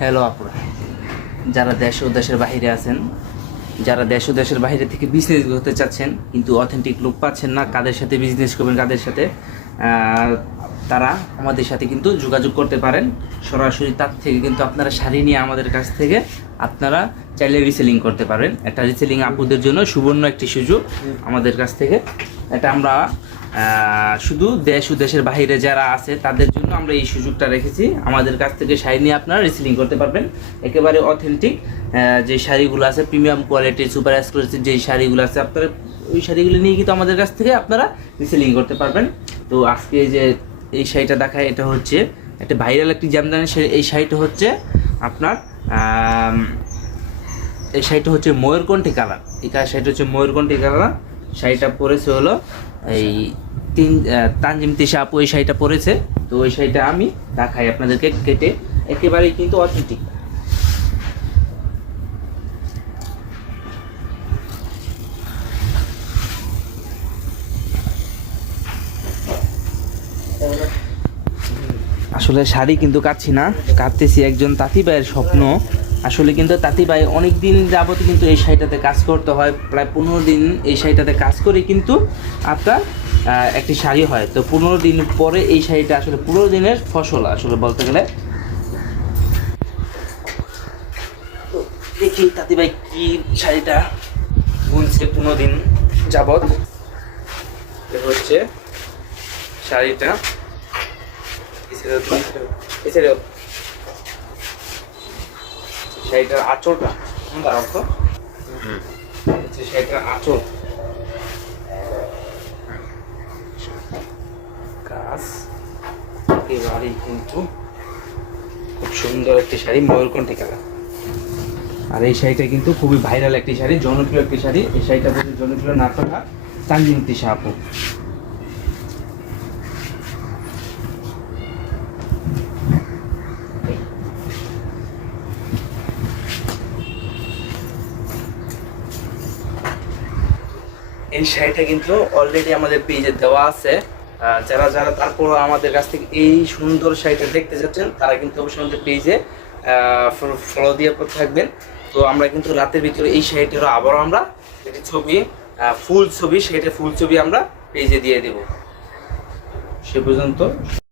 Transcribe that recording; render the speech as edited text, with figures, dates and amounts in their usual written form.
Hello আপুরা, যারা দেশ ও দেশের বাইরে আছেন, যারা দেশ ও দেশের বাইরে থেকে বিজনেস করতে চাচ্ছেন কিন্তু অথেন্টিক লোক পাচ্ছেন না, কাদের সাথে বিজনেস করবেন, কাদের সাথে তারা আমাদের সাথে কিন্তু যোগাযোগ করতে পারেন। সরাসরি তার থেকে কিন্তু আপনারা শাড়ি নিয়ে আমাদের কাছ থেকে আপনারা চাইলে রিসেলিং করতে পারেন। একটা রিসেলিং আপুদের জন্য সুবর্ণ একটি সুযোগ আমাদের কাছ থেকে। এটা আমরা শুধু দেশ ও দেশের বাইরে যারা আছে তাদের জন্য আমরা এই সুযোগটা রেখেছি। আমাদের কাছ থেকে শাড়ি নিয়ে আপনারা রিসেলিং করতে পারবেন। একেবারে অথেন্টিক যে শাড়িগুলো আছে, প্রিমিয়াম কোয়ালিটির সুপার এক্সক্লুসিভ যেই শাড়িগুলো আছে, আপনারা ওই শাড়িগুলো নিয়ে কিন্তু আমাদের কাছ থেকে আপনারা রিসেলিং করতে পারবেন। তো আজকে যে এই শাড়িটা দেখায়, এটা হচ্ছে একটা ভাইরাল একটি জামদানি শাড়ি। এই শাড়িটা হচ্ছে আপনার এই শাড়িটা হচ্ছে ময়ূরকণ্ঠী কালার। এই শাড়িটা হচ্ছে ময়ূরকণ্ঠী কালার। শাড়িটা পরেছে হলো এই তানজিম তিশা আপু এই শাড়িটা পরেছে। তো ওই শাড়িটা আমি দেখাই আপনাদেরকে কেটে, একেবারেই কিন্তু অথেন্টিক। আসলে শাড়ি কিন্তু কাটছি না, কাটতেছি একজন তাঁতি ভাইয়ের স্বপ্ন। আসলে কিন্তু তাঁতি ভাই অনেক দিন যাবত কিন্তু এই শাড়িটাতে কাজ করতে হয়, প্রায় 15 দিন এই শাড়িটাতে কাজ করে কিন্তু আপনার একটি শাড়ি হয়। তো 15 দিন পরে এই শাড়িটা আসলে 15 দিনের ফসল আসলে বলতে গেলে। তো দেখি তাঁতি ভাই কি শাড়িটা বুনছে 15 দিন যাবত। হচ্ছে শাড়িটা শাড়িটার আঁচলটা শাড়িটার আঁচল কাজ একেবারেই কিন্তু খুব সুন্দর একটি শাড়ি, ময়ূরকণ্ঠী কালার। আর এই শাড়িটা কিন্তু খুবই ভাইরাল একটি শাড়ি, জনপ্রিয় একটি শাড়ি। এই শাড়িটা হচ্ছে জনপ্রিয় নাট্যকার তানজিম তিশা আপু। এই শাড়িটা কিন্তু অলরেডি আমাদের পেজে দেওয়া আছে। যারা যারা তারপর আমাদের কাছ থেকে এই সুন্দর শাড়িটা দেখতে যাচ্ছেন তারা কিন্তু অবশ্যই আমাদের পেজে ফলো দিয়ে থাকবেন। তো আমরা কিন্তু রাতের ভিতরে এই শাড়িটারও আবারও আমরা একটি ছবি, ফুল ছবি, সেটা ফুল ছবি আমরা পেজে দিয়ে দেব। সে পর্যন্ত